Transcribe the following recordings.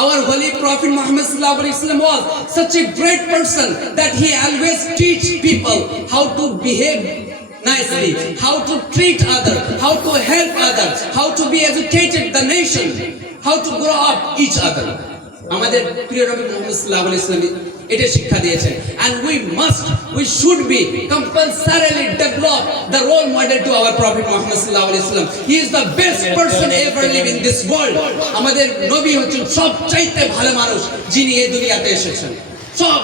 Our holy Prophet Muhammad was such a great person that he always teach people how to behave nicely, how to treat others, how to help others, how to be educated the nation, how to grow up each other. আমাদের প্রিয় নবী মুহাম্মদ সাল্লাল্লাহু আলাইহি ওয়াসাল্লাম এটা শিক্ষা দিয়েছেন। And we must, we should be compulsorily develop the role model to our prophet muhammad sallallahu alaihi wasallam he is the best person ever live in this world আমাদের নবী হচ্ছেন সবচাইতে ভালো মানুষ যিনি এই দুনিয়াতে এসেছেন। সব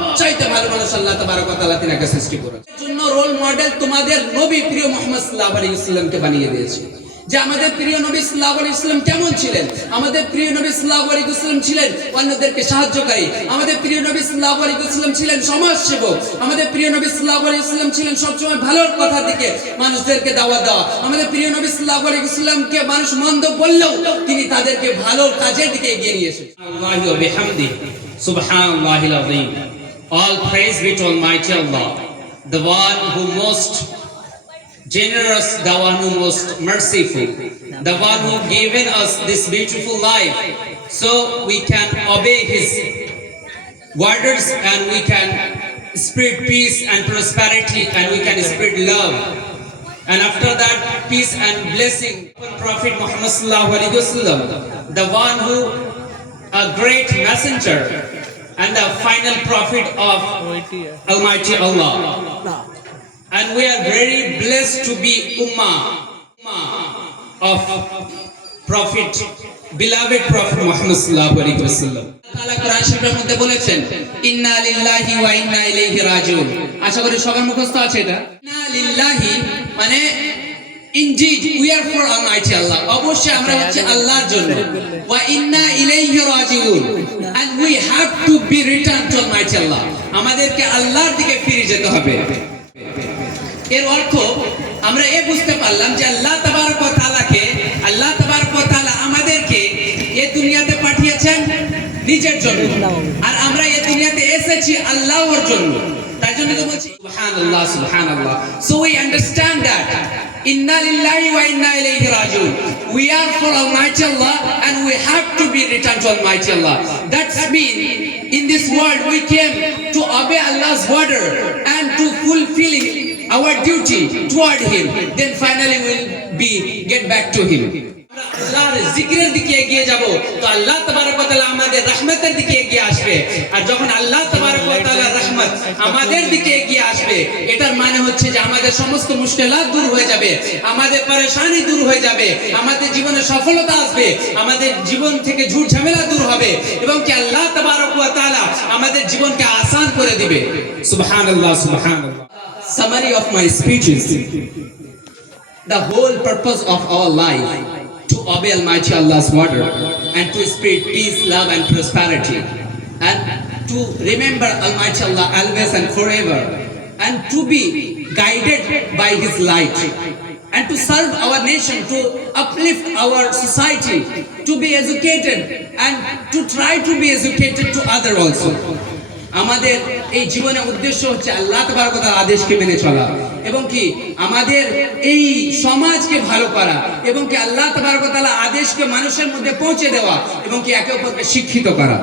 ভালো মানুষ আল্লাহ তাবারক ওয়া তাআলা তিনাকে সৃষ্টি করেছেন। জন্য রোল মডেল তোমাদের নবী প্রিয় মুহাম্মদ সাল্লাল্লাহু আলাইহি ওয়াসাল্লামকে বানিয়ে দিয়েছে। যে আমাদের প্রিয় নবী সাল্লাল্লাহু আলাইহি ওয়াসাল্লাম কেমন ছিলেন? আমাদের প্রিয় নবী সাল্লাল্লাহু আলাইহি ওয়াসাল্লাম ছিলেন অন্যদেরকে সাহায্যকারী। আমাদের প্রিয় নবী সাল্লাল্লাহু আলাইহি ওয়াসাল্লাম ছিলেন সমাজসেবক। আমাদের প্রিয় নবী সাল্লাল্লাহু আলাইহি ওয়াসাল্লাম ছিলেন সবসময় ভালোর কথার দিকে মানুষদেরকে দাওয়াত দেওয়া। আমাদের প্রিয় নবী সাল্লাল্লাহু আলাইহি ওয়াসাল্লামকে মানুষ মন্দ বললেও তিনি তাদেরকে ভালোর কাজের দিকে এগিয়ে নিয়ে এসেছেন। al-azim. All praise be to Almighty Allah, the one who most generous, the one who most merciful, the one who given us this beautiful life so we can obey his words and we can spread peace and prosperity and we can spread love. And after that, peace and blessing Prophet Muhammad sallallahu alaihi wasallam, the one who a great messenger and the final prophet of Almighty Allah. And we are very blessed to be ummah, of Prophet, beloved Prophet Muhammad sallallahu alaihi wasallam. মধ্যে বলেছেন ইন্না লিল্লাহি ওয়া ইন্না ইলাইহি রাজিউন। আশা করি সবার মুখস্থ আছে এটা? ইন্না লিল্লাহি মানে indeed we are for almighty Allah. অবশ্যই আমরা হচ্ছে আল্লাহর জন্য। ওয়া ইন্না ইলাইহি রাজিউন। And we have to be return to almighty Allah. আমাদেরকে আল্লাহর দিকে ফিরে যেতে হবে। এর অর্থ আমরা এ বুঝতে পারলাম যে আল্লাহ তাবারক ওয়া তাআলাকে, আল্লাহ তাবারক তাআলা আমাদেরকে এ দুনিয়াতে পাঠিয়েছেন নিজের জন্য। আর আমরা এ দুনিয়াতে এসেছি আল্লাহর জন্য। তাই জন্য তো বলছি, সুবহানাল্লাহ সুবহানাল্লাহ। সো উই আন্ডারস্ট্যান্ড দ্যাট ইন্না লিল্লাহি ওয়া ইন্না ইলাইহি রাজিউন। We are for almighty allah and we have to be returned to almighty allah. That's mean in this world we came to obey allah's order and to fulfilling our duty toward him. Then finally we'll be get back to him. আল্লাহর জিকিরের দিকে এগিয়ে যাব তো আল্লাহ তাবারক তাআলা আমাদের রহমতের দিকে এগিয়ে আসবে। আর যখন আল্লাহ তাআলার রহমত আমাদের দিকে এগিয়ে আসবে এটার মানে হচ্ছে যে আমাদের সমস্ত মুশকিলাত দূর হয়ে যাবে আমাদের পরেশানি দূর হয়ে যাবে আমাদের জীবনে সফলতা আসবে আমাদের জীবন থেকে ঝুট ঝামেলা দূর হবে এবং কি আল্লাহ তাবারক তাআলা আমাদের জীবনকে আসান করে দিবে। Subhanallah, Subhanallah. Summary of my speeches the whole purpose of our life to obey Almighty Allah's order and to spread peace, love, and prosperity, and to remember Almighty Allah always and forever, and to be guided by His light, and to serve our nation, to uplift our society, to be educated, and to try to be educated to other also. আমাদের এই জীবনের উদ্দেশ্য হচ্ছে আল্লাহ তাবারকতার আদেশকে মেনে চলা এবং কি আমাদের এই সমাজকে ভালো করা এবং কি আল্লাহ তাবারকতালা আদেশকে মানুষের মধ্যে পৌঁছে দেওয়া এবং কি একে অপরকে শিক্ষিত করা।